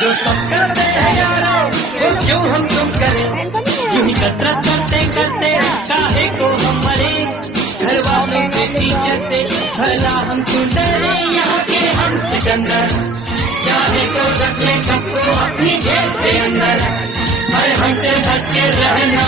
जो सब करते हैं यारों वो क्यों हम तुम करें, यूं ही कसरत करते करते काहे को हम मरे। घर वालों के टीचर से भला हम क्यों डरे, यहाँ के हम सिकंदर चाहे तो रख ले सबको अपनी जेब के अंदर। हर हमसे बच के रहना